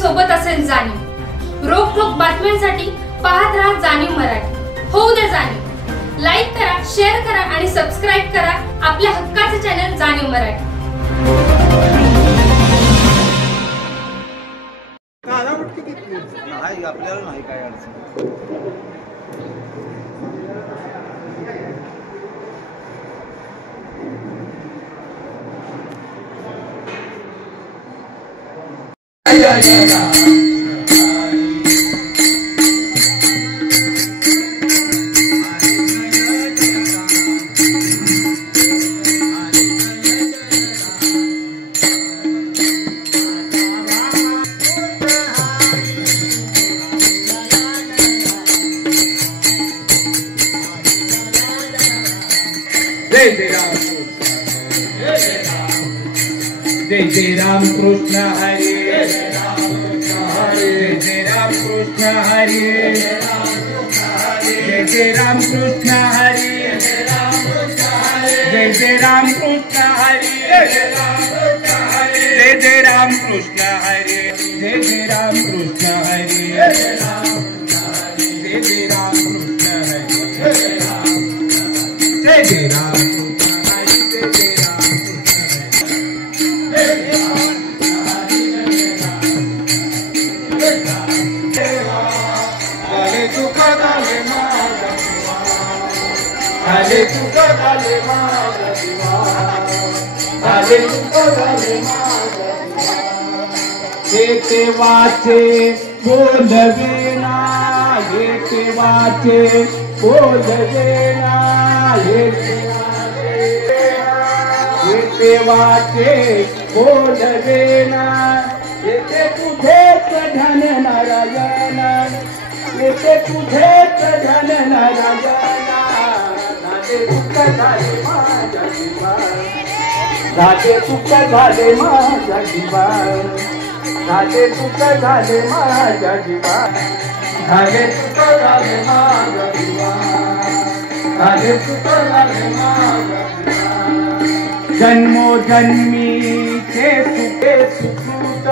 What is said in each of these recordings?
सोबत असेल जाणीव। रोखोक बातम्यांसाठी पाहत राहा जाणीव मराठी। होऊ दे जाणीव। लाईक करा, शेअर करा आणि सबस्क्राइब करा आपल्या हक्काचे चॅनल जाणीव मराठी। नाही आपल्याला नाही काय अडचण। जय जय राम कृष्ण हरी, जय जय राम कृष्ण हरी, जय जय राम कृष्ण हरी, जय जय राम कृष्ण हरी, जय जय राम कृष्ण हरी, जय जय राम कृष्ण हरी, जय जय राम कृष्ण हरी, जय जय राम। येते वाचे बोलवेना, येते वाचे बोलवेना, येते वाचे बोलवेना, येते तुझेच धन नारायण, येते तुझेच धन नारायण। झाले सुख झाले माझ्या जीवा, झाले सुख झाले माझ्या जीवा, झाले सुख झाले माझ्या जीवा, झाले सुख झाले माझ्या जीवा, झाले सुख झाले माझ्या जीवा। जन्मोजन्मीचे सुखे सुकृत,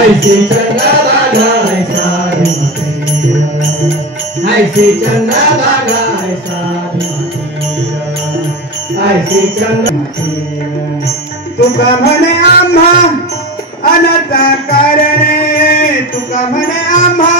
ऐसे चंदा बागा ऐसा ऐसे चंदा बागा ऐसा ऐसे चंदा तुका म्हणे आम्हा अनता कारणे तुका म्हणे आम्हा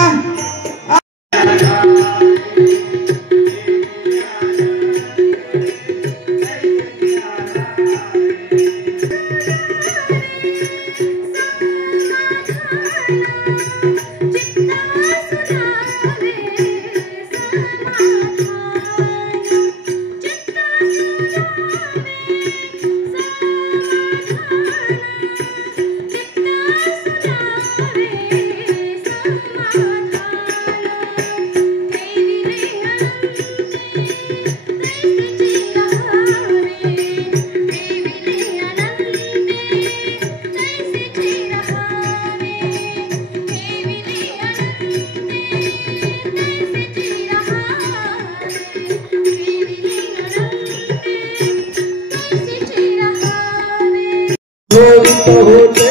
शांत होते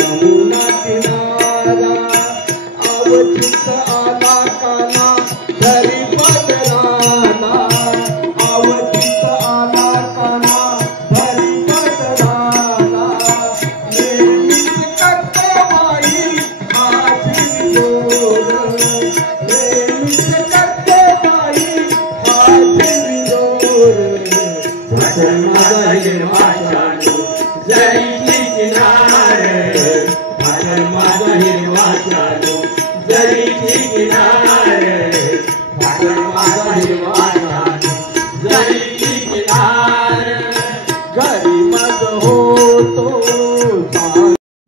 यमुना किनारा अवचित आला काना धरी पदराला अवचित आला काना धरी पदराला नेहमीच करते बाई माझी विरोध नेहमीच करते बाई माझी विरोध माझा हिरवा शालू जरीची किनारे माझा हिरवा शालू जरीची किनारे माझा हिरवा शालू जरीची किनारे घरी मग होतो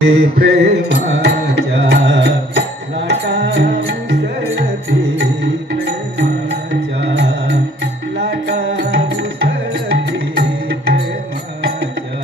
प्रेमाच्या लाटा उसळती प्रेमाच्या लाटा उसळती प्रेमाच्या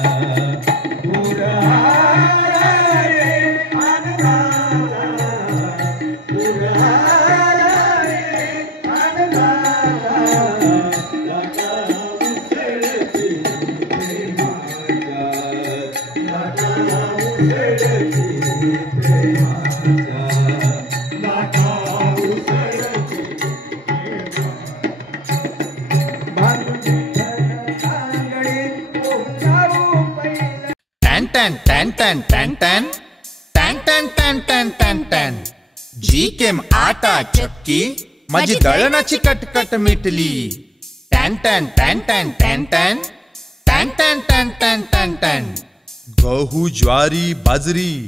जी केम आटा चक्की माझी दळणाची कटकट मिटली टॅन टॅन टॅन टॅन टॅन टॅन टॅन टॅन टॅन टॅन टॅन टॅन गहू ज्वारी बाजरी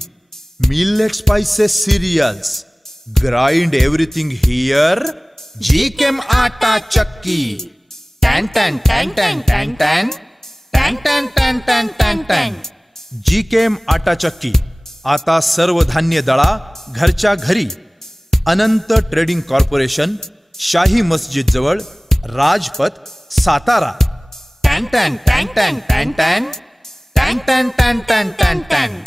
millet spices cereals grind everything here जी केम आटा चक्की टॅन टॅन टॅन टॅन टॅन टॅन टॅन टॅन टॅन टॅन टॅन टॅन जी केम आटा चक्की आता सर्व धान्य दळा घरच्या घरी अनंत ट्रेडिंग कॉर्पोरेशन शाही मस्जिद जवळ राजपथ सातारा टॅन टॅन टॅन टॅन टॅन टॅन टॅन टॅन टॅन टॅन टॅन टॅन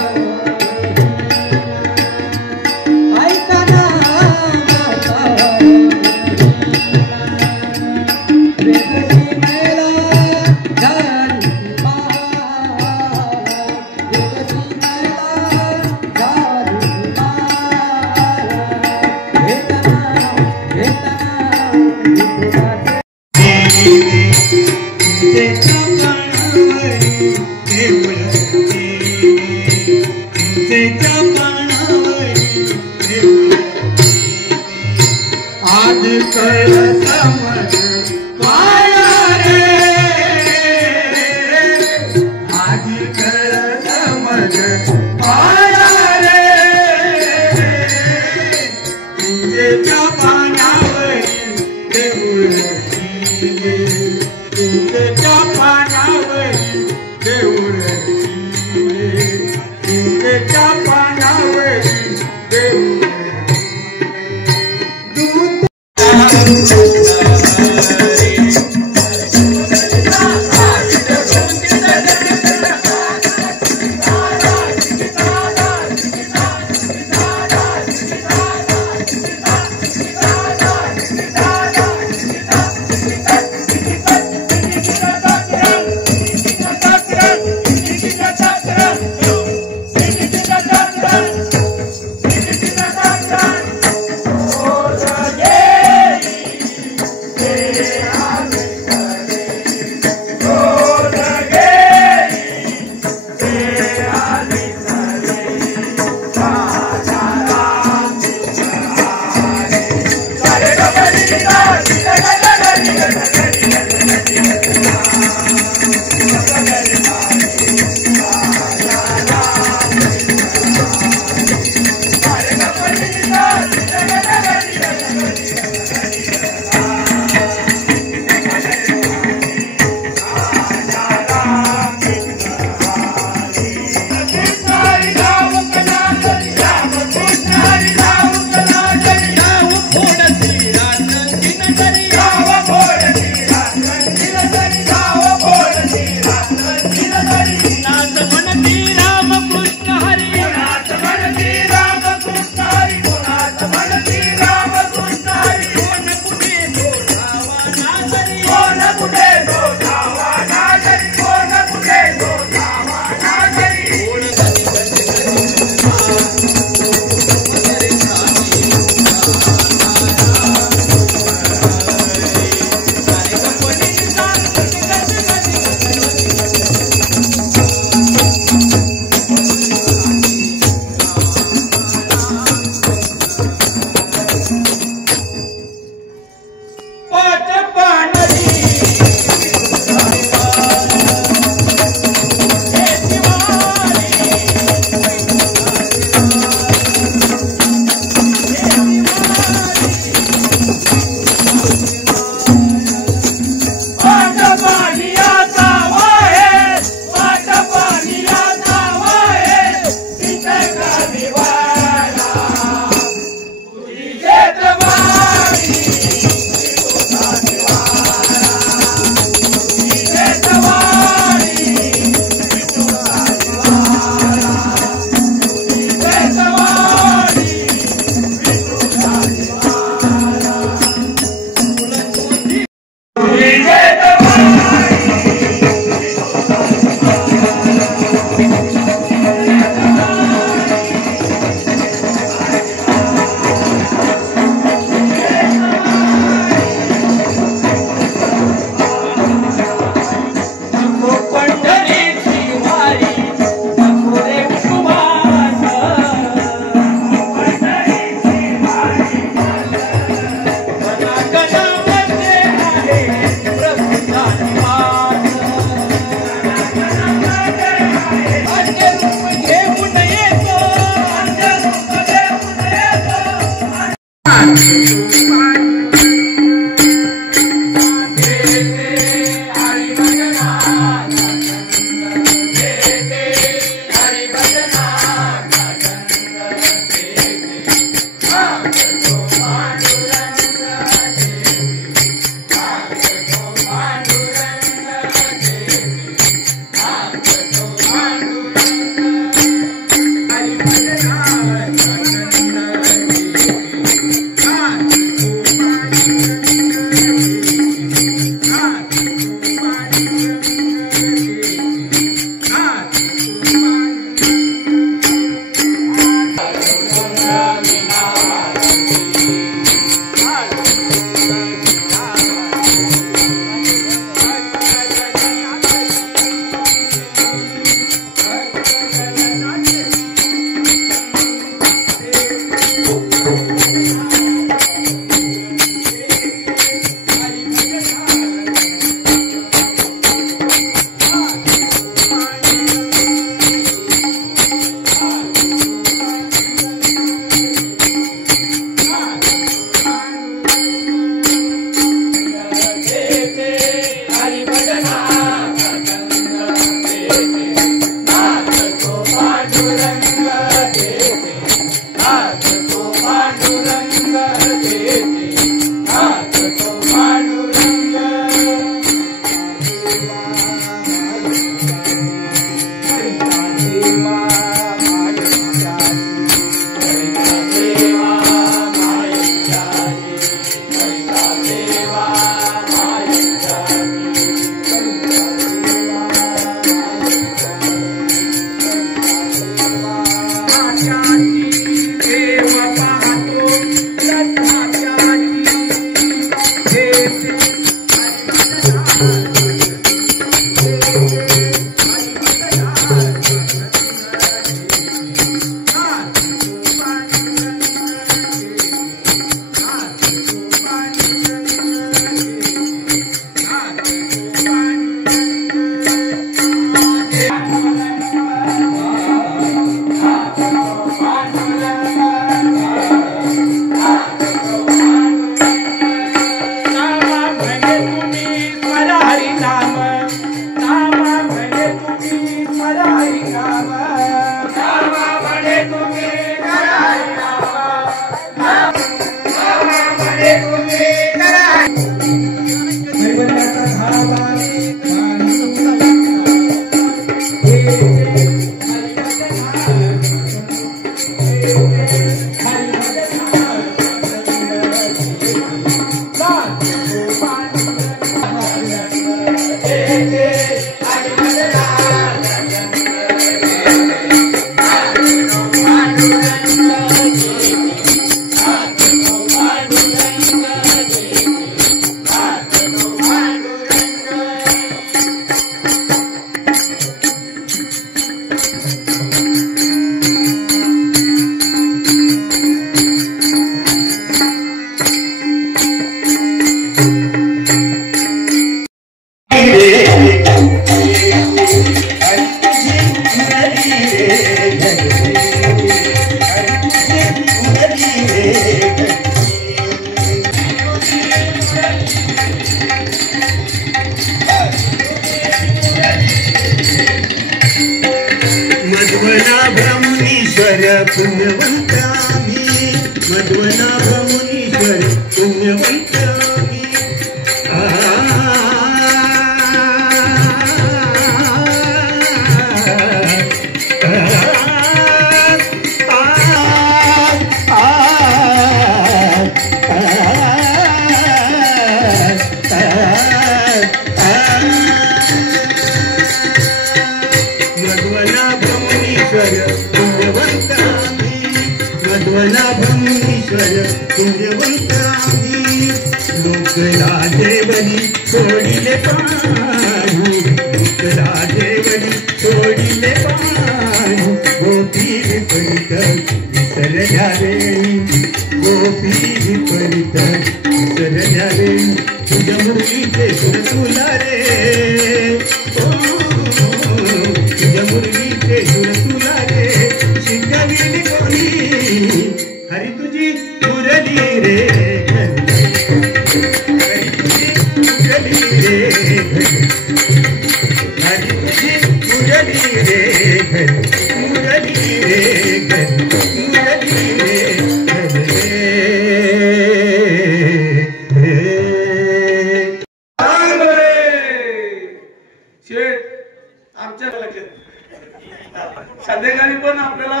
संध्याकाळी पण आपल्याला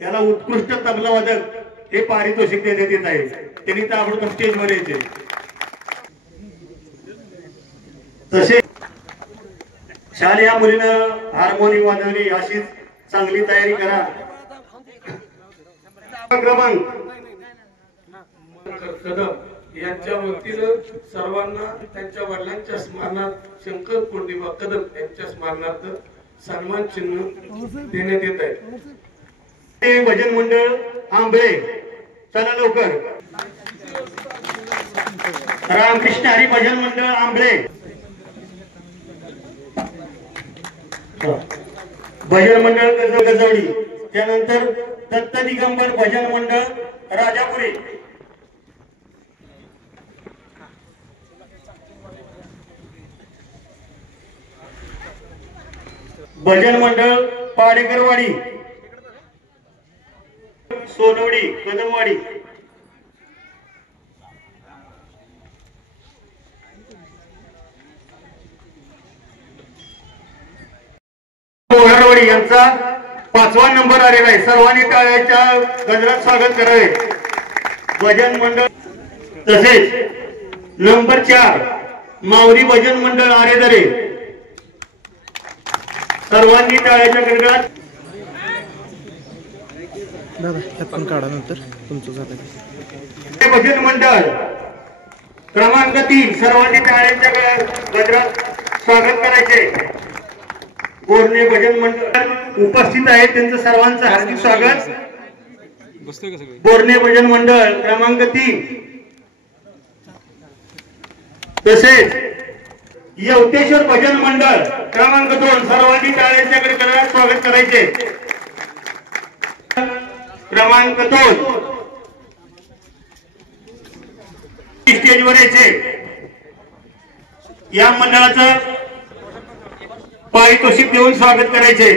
याला उत्कृष्ट तबला वादक हे पारितोषिक देण्यात येत आहे. त्यांनी ताबडतोब स्टेजवर यायचे. तसे शालेय या मुलीनं हार्मोनियम वाजवली, अशीच चांगली तयारी करा. यांच्या वतीनं सर्वांना त्यांच्या वडिलांच्या स्मरणार्थ शंकर पूर्णिमा कदम यांच्या स्मरणार्थ सन्मान चिन्ह देण्यात येत आहे. भजन मंडळ आंबळे, चला लवकर. रामकृष्ण हरी भजन मंडळ आंबळे, भजन मंडळ गजवडी, त्यानंतर दत्त दिगंबर भजन मंडळ राजापुरी, भजन मंडळ पाडेकरवाडी, सोनवडी, कदमवाडी, कोहरवाडी यांचा 5वा नंबर आलेला आहे. सर्वांनी टाळ्याच्या गजरात स्वागत करावे. भजन मंडळ तसेच नंबर 4 माऊली भजन मंडळ आरेदरे, सर्वांनी टाळ्याच्या गजरात. भजन मंडळ क्रमांक 3 सर्वांनी टाळ्याच्या गजरात स्वागत करायचे. बोरणे भजन मंडळ उपस्थित आहेत, त्यांचं सर्वांचं हार्दिक स्वागत. बोरणे भजन मंडळ क्रमांक 3 तसेच यवतेश्वर भजन मंडळ क्रमांक 2 सर्वांनी टाळ्याच्या गजरात स्वागत करायचे. क्रमांक 2 स्टेजवर यायचे. या मंडळाचं पारितोषिक देऊन स्वागत करायचे.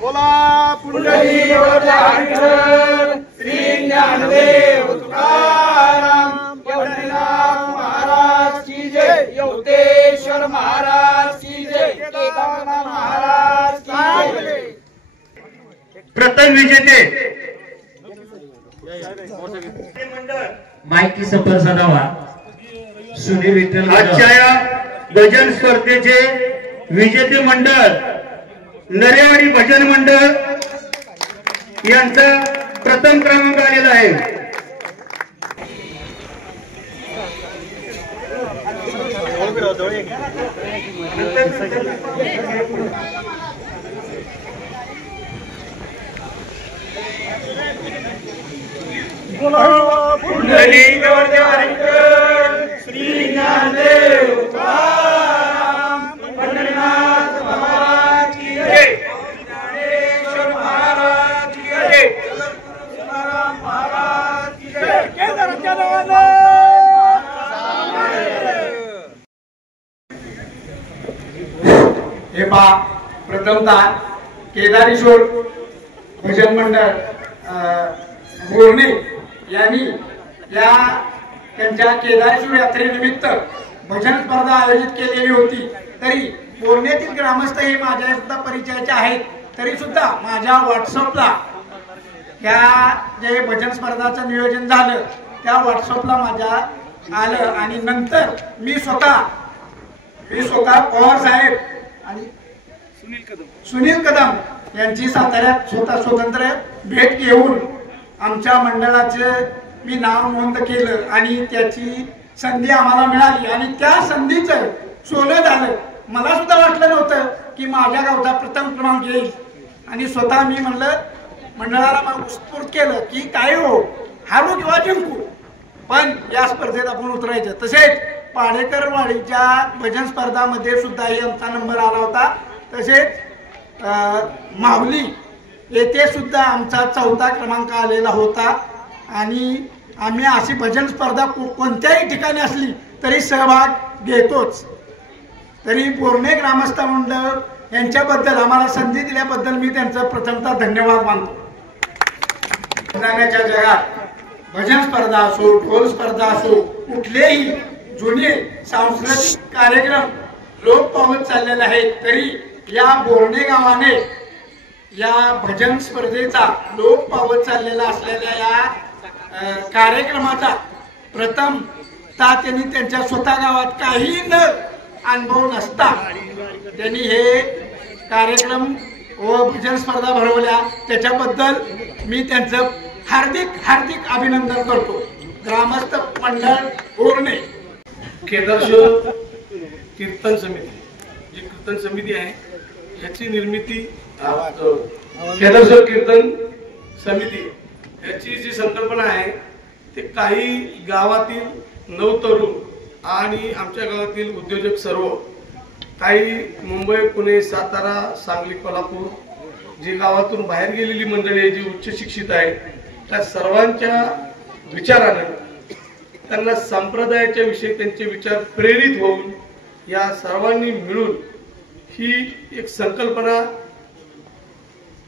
बोला पुंडलिक विठ्ठल श्री ज्ञानदेव तुकाराम, पंढरीनाथ महाराज की जय, यवतेश्वर महाराज की जय, केदारनाथ महाराज की जय. प्रथम विजेते माहिती सफल सदावा सुनील विठ्ठल. आजच्या या भजन स्पर्धेचे विजेते मंडळ नरेवाडी भजन मंडळ यांचा प्रथम क्रमांक आलेला आहे. पुंडलिक विठ्ठल श्री ज्ञानदेव तुकाराम, पंढरीनाथ महाराज की जय, ज्ञानेश्वर महाराज की जय, तुकाराम महाराज की जय. हे पहा, प्रथमतः केदारेश्वर भजन मंडळ बोरणे यांनी या त्यांच्या केदारेश्वर यात्रेनिमित्त भजन स्पर्धा आयोजित केलेली होती. तरी बोरण्यातील ग्रामस्थ हे माझ्या सुद्धा परिचयाचे आहेत. तरी सुद्धा माझ्या व्हॉट्सअपला ह्या जे भजन स्पर्धाचं नियोजन झालं त्या व्हॉट्सअपला माझ्या आलं आणि नंतर मी स्वतः पवार साहेब आणि सुनील कदम यांची साताऱ्यात स्वतः स्वतंत्र भेट घेऊन आमच्या मंडळाचे मी नाव नोंद केलं आणि त्याची संधी आम्हाला मिळाली आणि त्या संधीचं सोनं झालं. मला सुद्धा वाटलं नव्हतं की माझ्या गावचा प्रथम क्रमांक येईल आणि स्वतः मी म्हणलं मंडळाला मग उत्स्फूर्त केलं की काय हो, हारू किंवा जिंकू पण या स्पर्धेत आपण उतरायचं. तसेच पाडेकरवाडीच्या भजन स्पर्धामध्ये सुद्धाही आमचा नंबर आला होता. तसेच माहुली येथे सुद्धा आमचा 4था क्रमांक आलेला होता आणि आम्ही अशी भजन स्पर्धा कोणत्याही ठिकाणी असली तरी सहभाग घेतोच. तरी बोरणे ग्रामस्थ मंडळ यांच्याबद्दल आम्हाला संधी दिल्याबद्दल मी त्यांचं प्रथमतः धन्यवाद मानतो. जाण्याच्या जगात भजन स्पर्धा असो, ढोल स्पर्धा असो, कुठलेही जुने सांस्कृतिक कार्यक्रम लोप पावत चाललेले आहेत. तरी या बोरणे गावाने या भजन स्पर्धेचा लोप पावत चाललेला असलेल्या या कार्यक्रमाचा प्रथमतः त्यांनी त्यांच्या स्वतः गावात काही न अनुभव नसता त्यांनी हे कार्यक्रम व भजन स्पर्धा भरवल्या. त्याच्याबद्दल मी त्यांचं हार्दिक अभिनंदन करतो. ग्रामस्थ मंडळ बोरणे. केदारेश्वर कीर्तन समिती, जी कीर्तन समिती आहे ह्याची निर्मिती केदारेश्वर कीर्तन समिती ह्याची जी संकल्पना आहे ते काही गावातील 9 तरुण आणि आमच्या गावातील उद्योजक सर्व, काही मुंबई, पुणे, सातारा, सांगली, कोल्हापूर जी गावातून बाहेर गेलेली मंडळी आहे, जी उच्च शिक्षित आहे, त्या सर्वांच्या विचारानं त्यांना संप्रदायाच्या विषयी त्यांचे विचार प्रेरित होऊन या सर्वांनी मिळून ही एक संकल्पना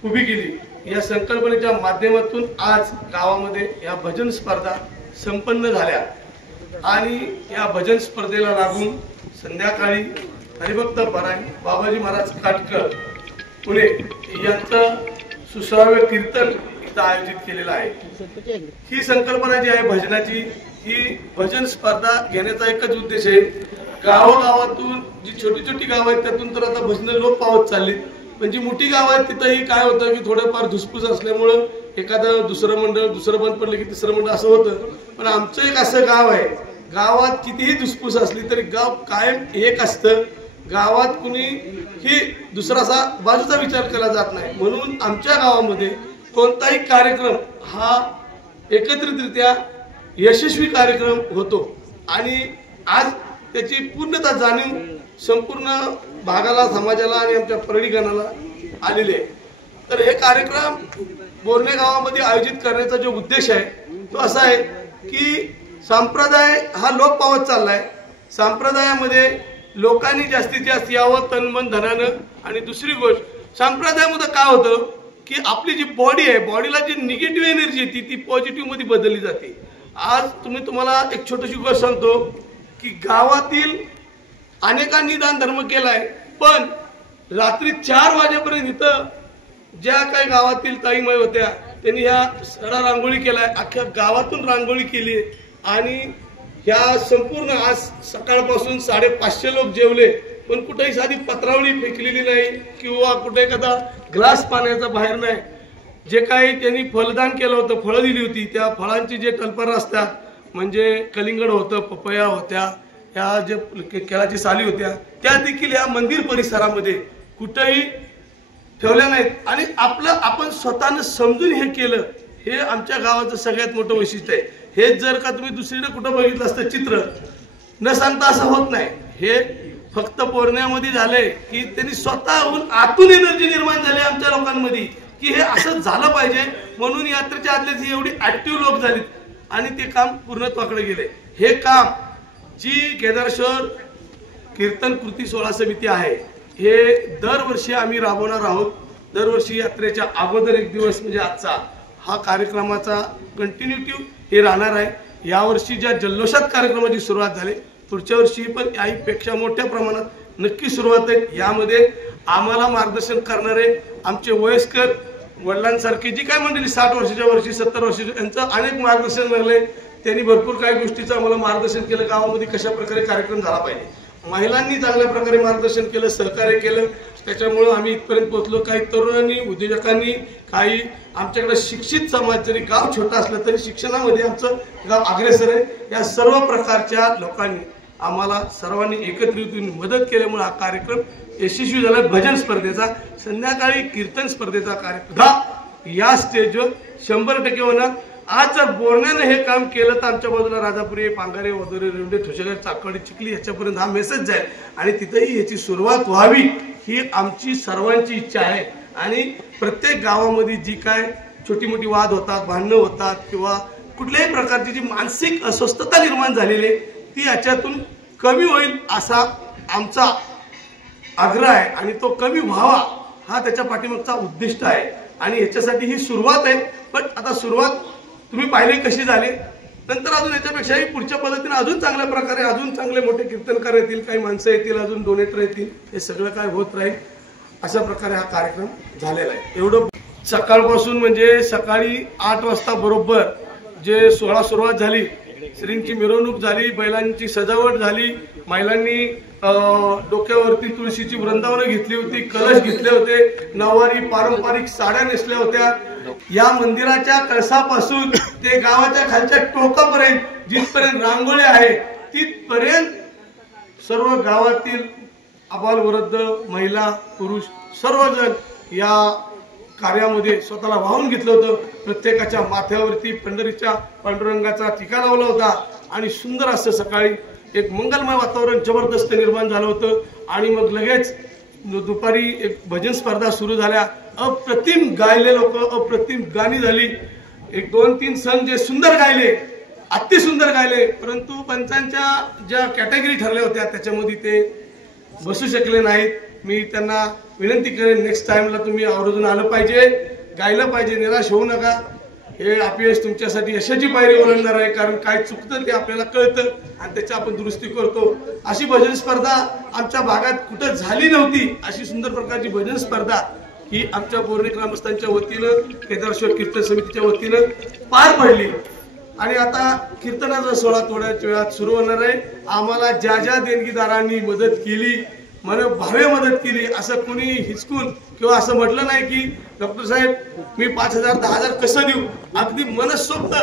उभी केली. या संकल्पनेच्या माध्यमातून आज गावामध्ये या भजन स्पर्धा संपन्न झाल्या आणि या भजन स्पर्धेला लागून संध्याकाळी हरिभक्त परायण बाबाजी महाराज काटकर पुणे यांचं सुश्राव्य कीर्तन इथं आयोजित केलेलं आहे. ही संकल्पना जी आहे भजनाची, ही भजन स्पर्धा घेण्याचा एकच उद्देश आहे. गावागावातून जी छोटी छोटी गावं आहेत त्यातून तर आता भजनं लोप पावत चालली, पण जी मोठी गाव आहेत तिथंही काय होतं की थोडंफार धुसफूस असल्यामुळं एखादं दुसरं मंडळ दुसरं बंद पडलं की तिसरं मंडळ असं होतं. पण आमचं एक असं गाव आहे, गावात कितीही धुसफूस असली तरी गाव कायम एक असतं. गावात कुणी ही दुसरासा बाजूचा विचार केला जात नाही. म्हणून आमच्या गावामध्ये कोणताही कार्यक्रम हा एकत्रितरित्या यशस्वी कार्यक्रम होतो आणि आज त्याची पूर्णतः जाणीव संपूर्ण भागाला, समाजाला आणि आमच्या परळीगणाला आलेले आहे. तर हे कार्यक्रम बोरणे गावामध्ये आयोजित करण्याचा जो उद्देश आहे तो असा आहे की संप्रदाय हा लोप पावत चाललाय. संप्रदायामध्ये लोकांनी जास्तीत जास्त यावं तन मन धनानं. आणि दुसरी गोष्ट, संप्रदायामध्ये काय होतं की आपली जी बॉडी आहे, बॉडीला जी निगेटिव्ह एनर्जी येते ती पॉझिटिव्ह मध्ये बदलली जाते. आज तुम्हाला एक छोटीशी गोष्ट सांगतो की गावातील अनेकांनी दान धर्म केलाय, पण रात्री 4 वाजेपर्यंत इथं ज्या काही गावातील ताईमाई होत्या त्यांनी ह्या सडा रांगोळी केलाय, अख्ख्या गावातून रांगोळी केली आणि ह्या संपूर्ण आज सकाळपासून 550 लोक जेवले, पण कुठेही साधी पत्रावळी फेकलेली नाही किंवा कुठे एखादा ग्लास पाण्याचा बाहेर नाही. जे काही त्यांनी फलदान केलं होतं, फळं दिली होती, त्या फळांची जे टलपार असतात म्हणजे कलिंगड होतं, पपया होत्या, ह्या जे केळाची साली होत्या, त्या देखील या मंदिर परिसरामध्ये कुठेही ठेवल्या नाहीत. आणि आपण स्वतःनं समजून हे केलं, हे आमच्या गावाचं सगळ्यात मोठं वैशिष्ट्य आहे. हेच जर का तुम्ही दुसरीकडे कुठं बघितलं असतं चित्र, न सांगता असं होत नाही. हे फक्त पोरण्यामध्ये झालंय की त्यांनी स्वतःहून आतून एनर्जी निर्माण झाली आमच्या लोकांमध्ये की हे असं झालं पाहिजे, म्हणून यात्रेच्या आदल्या ही एवढी ऍक्टिव्ह लोक झालीत आणि ते काम पूर्णत्वाकडे गेले. हे काम जी केदारेश्वर कीर्तन कृती सोहळा समिती आहे, हे दरवर्षी आम्ही राबवणार आहोत. दरवर्षी यात्रेच्या अगोदर एक दिवस म्हणजे आजचा हा कार्यक्रमाचा कंटिन्युटी हे राहणार आहे. यावर्षी ज्या जल्लोषात कार्यक्रमाची सुरुवात झाली, पुढच्या वर्षी पण याहीपेक्षा मोठ्या प्रमाणात नक्की सुरुवात आहे. यामध्ये आम्हाला मार्गदर्शन करणारे आमचे वयस्कर वडिलांसारखी जी काय मंडळी 60 वर्षाच्या वर्षी 70 वर्षाच्या यांचं अनेक मार्गदर्शन लागले. त्यांनी भरपूर काही गोष्टीचं आम्हाला मार्गदर्शन केलं, गावामध्ये कशा प्रकारे कार्यक्रम झाला पाहिजे. महिलांनी चांगल्या प्रकारे मार्गदर्शन केलं, सहकार्य केलं, त्याच्यामुळं आम्ही इथपर्यंत पोहोचलो. काही तरुणांनी, उद्योजकांनी, काही आमच्याकडे शिक्षित समाज, जरी गाव छोटा असलं तरी शिक्षणामध्ये आमचं गाव अग्रेसर आहे. या सर्व प्रकारच्या लोकांनी आम्हाला सर्वांनी एकत्रित येऊन मदत केल्यामुळे हा कार्यक्रम यशस्वी झाला. भजन स्पर्धेचा, संध्याकाळी कीर्तन स्पर्धेचा कार्यक्रम या स्टेजवर 100% होणार. आज जर बोरण्याने हे काम केलं तर आमच्या बाजूला राजापुरी, पांगारे, वदोरे, रेवडे, ठोसेघर, चाकवडी, चिखली याच्यापर्यंत हा मेसेज जाईल आणि तिथेही याची सुरुवात व्हावी ही आमची सर्वांची इच्छा आहे. आणि प्रत्येक गावामध्ये जी काय छोटी मोठी वाद होतात, भांडणं होतात किंवा कुठल्याही प्रकारची जी मानसिक अस्वस्थता निर्माण झालेली आहे ती याच्यातून कमी होईल असा आमचा आग्रह आहे आणि तो कमी व्हावा हा त्याच्या पाठीमागचा उद्दिष्ट आहे. आणि याच्यासाठी ही सुरुवात आहे. पण आता सुरुवात तुम्ही पाहिली कशी झाली, नंतर अजून याच्यापेक्षाही पुढच्या पद्धतीने अजून चांगल्या प्रकारे अजून चांगले मोठे कीर्तनकार येतील, काही माणसं येतील, अजून डोनेटर येतील, हे सगळं काय होत राहील. अशा प्रकारे हा कार्यक्रम झालेला आहे. एवढं सकाळपासून म्हणजे सकाळी 8 वाजता बरोबर जे सोहळा सुरुवात झाली, श्रींची मिरवणूक झाली, बैलांची सजावट झाली, महिलांनी डोक्यावरती तुळशीची वृंदावनं घेतली होती, कलश घेतले होते, नऊवारी पारंपरिक साड्या नेसल्या होत्या. या मंदिराच्या कळसापासून ते गावाच्या खालच्या टोकापर्यंत जिथपर्यंत रांगोळी आहे तिथपर्यंत सर्व गावातील अबालवृद्ध, महिला, पुरुष सर्वजण या कार्यामध्ये स्वतःला वाहून घेतलं होतं. प्रत्येकाच्या माथ्यावरती पंढरीच्या पांडुरंगाचा टिका लावला होता आणि सुंदर असं सकाळी एक मंगलमय वातावरण जबरदस्त निर्माण झालं होतं आणि मग लगेच दुपारी एक भजन स्पर्धा सुरू झाल्या. अप्रतिम गायले लोक, अप्रतिम गाणी झाली. एक 2-3 संघ जे सुंदर गायले, अति सुंदर गायले, परंतु पंचांच्या ज्या कॅटेगरी ठरल्या होत्या त्याच्यामध्ये ते बसू शकले नाहीत. मी त्यांना विनंती करेन नेक्स्ट टाइमला तुम्ही आवर्जून आलं पाहिजे, गायलं पाहिजे, निराश होऊ नका. हे अपयश तुमच्यासाठी यशाची पायरी ओलांडणार आहे, कारण काय चुकतं ते आपल्याला कळतं आणि त्याची आपण दुरुस्ती करतो. अशी भजन स्पर्धा आमच्या भागात कुठं झाली नव्हती. अशी सुंदर प्रकारची भजन स्पर्धा ही आमच्या बोर्णे ग्रामस्थांच्या वतीनं, केदारेश्वर कीर्तन समितीच्या वतीनं पार पडली. आणि आता कीर्तनाचा सोहळा थोड्याच वेळात सुरू होणार आहे. आम्हाला ज्या ज्या देणगीदारांनी मदत केली, भावे मदत केली, असं कोणी हिचकून किंवा असं म्हटलं नाही की डॉक्टर साहेब मी 5,000 10,000 कसं देऊ. अगदी मनसोक्त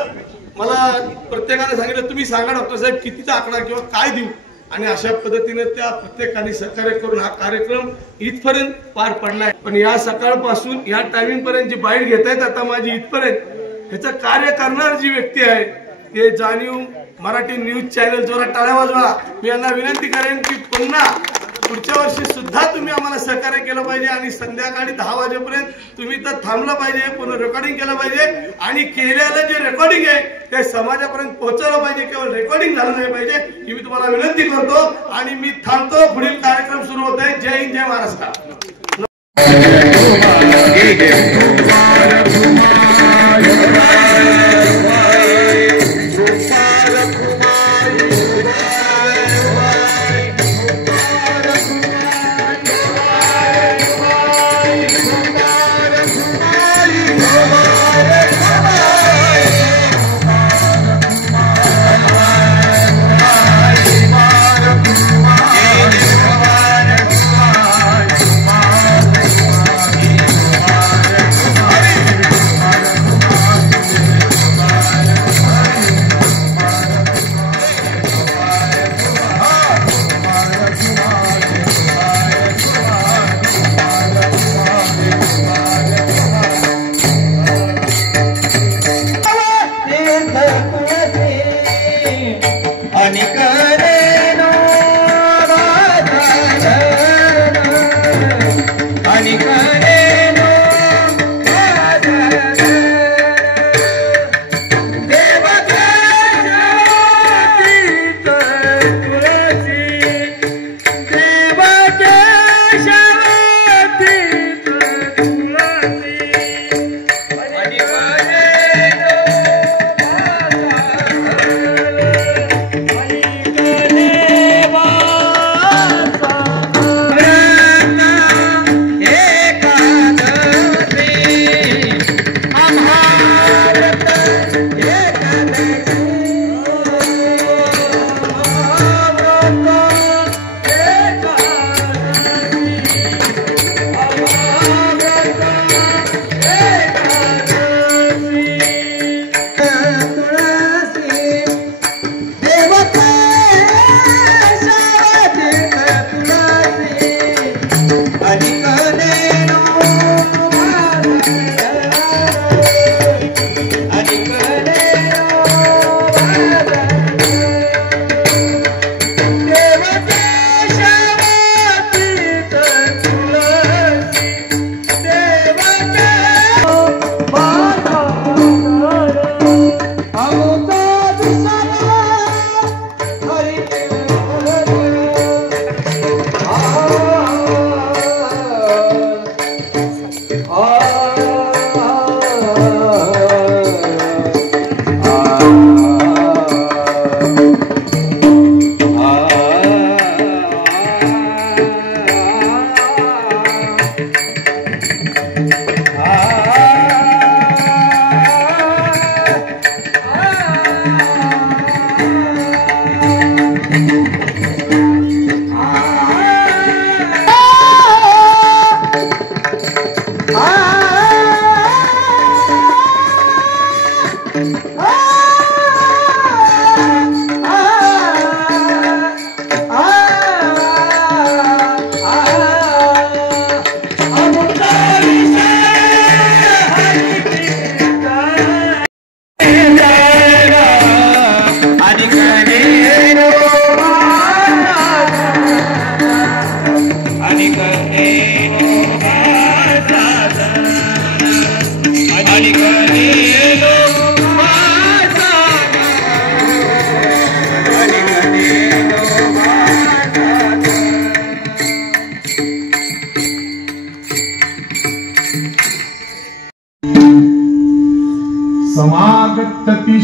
मला प्रत्येकाने सांगितलं तुम्ही सांगा डॉक्टर साहेब कितीचा आकडा किंवा काय देऊ. आणि अशा पद्धतीने त्या प्रत्येकाने सहकार्य करून हा कार्यक्रम इथपर्यंत पार पडलाय. पण या सकाळपासून या टायमिंग पर्यंत जी बाईट घेत आहेत आता माझी इथपर्यंत, ह्याचं कार्य करणार जी व्यक्ती आहे ते जाणीव मराठी न्यूज चॅनल, जोरात टाळ्या वाजवा. मी यांना विनंती करेन की पुन्हा पुढच्या वर्षी सुद्धा तुम्ही आम्हाला सहकार्य केलं पाहिजे आणि संध्याकाळी 10 वाजेपर्यंत तुम्ही तर थांबलं पाहिजे, पुन्हा रेकॉर्डिंग केलं पाहिजे आणि केलेलं जे रेकॉर्डिंग आहे ते समाजापर्यंत पोहोचवलं पाहिजे. केवळ रेकॉर्डिंग झालं नाही पाहिजे ही मी तुम्हाला विनंती करतो आणि मी थांबतो. पुढील कार्यक्रम सुरू होत आहे. जय हिंद, जय महाराष्ट्र.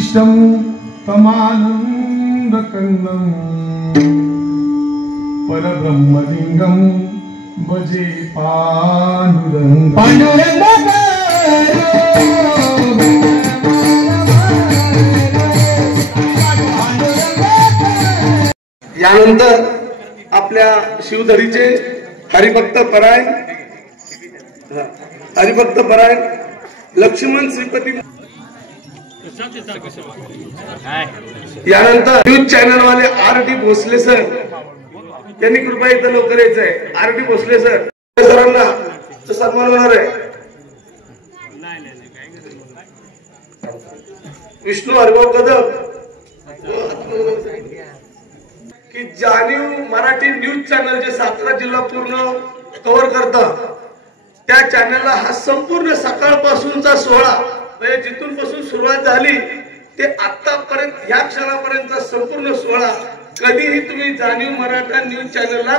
ईशं तमानन्दकन्दं परब्रह्मलिङ्गं भजे पाण्डुरङ्ग यानंतर आपल्या शिवधरीचे हरिभक्त परायण लक्ष्मण श्रीपती, यानंतर न्यूज चॅनल वाले RD भोसले सर यांनी कृपया इथं लवकर यायचंय. RD भोसले सरांना सन्मान होणार आहे. विष्णू हरिभाऊ कदम की जाणीव मराठी न्यूज चॅनल जे सातारा जिल्हा पूर्ण कव्हर करतं, त्या चॅनलला हा संपूर्ण सकाळपासूनचा सोहळा म्हणजे जिथून पासून सुरुवात झाली ते आतापर्यंत ह्या क्षणापर्यंतचा संपूर्ण सोहळा कधीही तुम्ही जाणीव मराठा न्यूज चॅनलला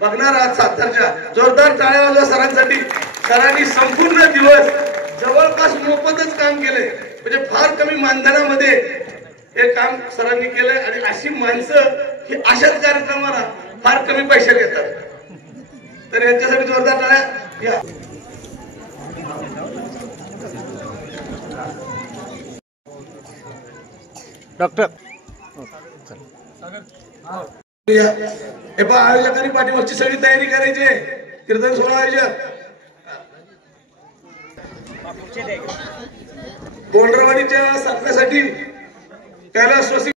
बघणार आहात. सातारच्या जोरदार टाळ्या वाजवा सरांसाठी. सरांनी संपूर्ण दिवस जवळपास मोफतच काम केलंय, म्हणजे फार कमी मानधनामध्ये हे काम सरांनी केलंय. आणि अशी माणसं ही अशाच कार्यक्रमाला फार कमी पैसे घेतात, तर यांच्यासाठी जोरदार टाळ्या घ्या. डॉक्टर हे पहा, आयोजकांनी पाठीमागची सगळी तयारी करायची आहे. कीर्तन सोहळा आयोजक गोंडरवाडीच्या साखऱ्यासाठी कैलासवासी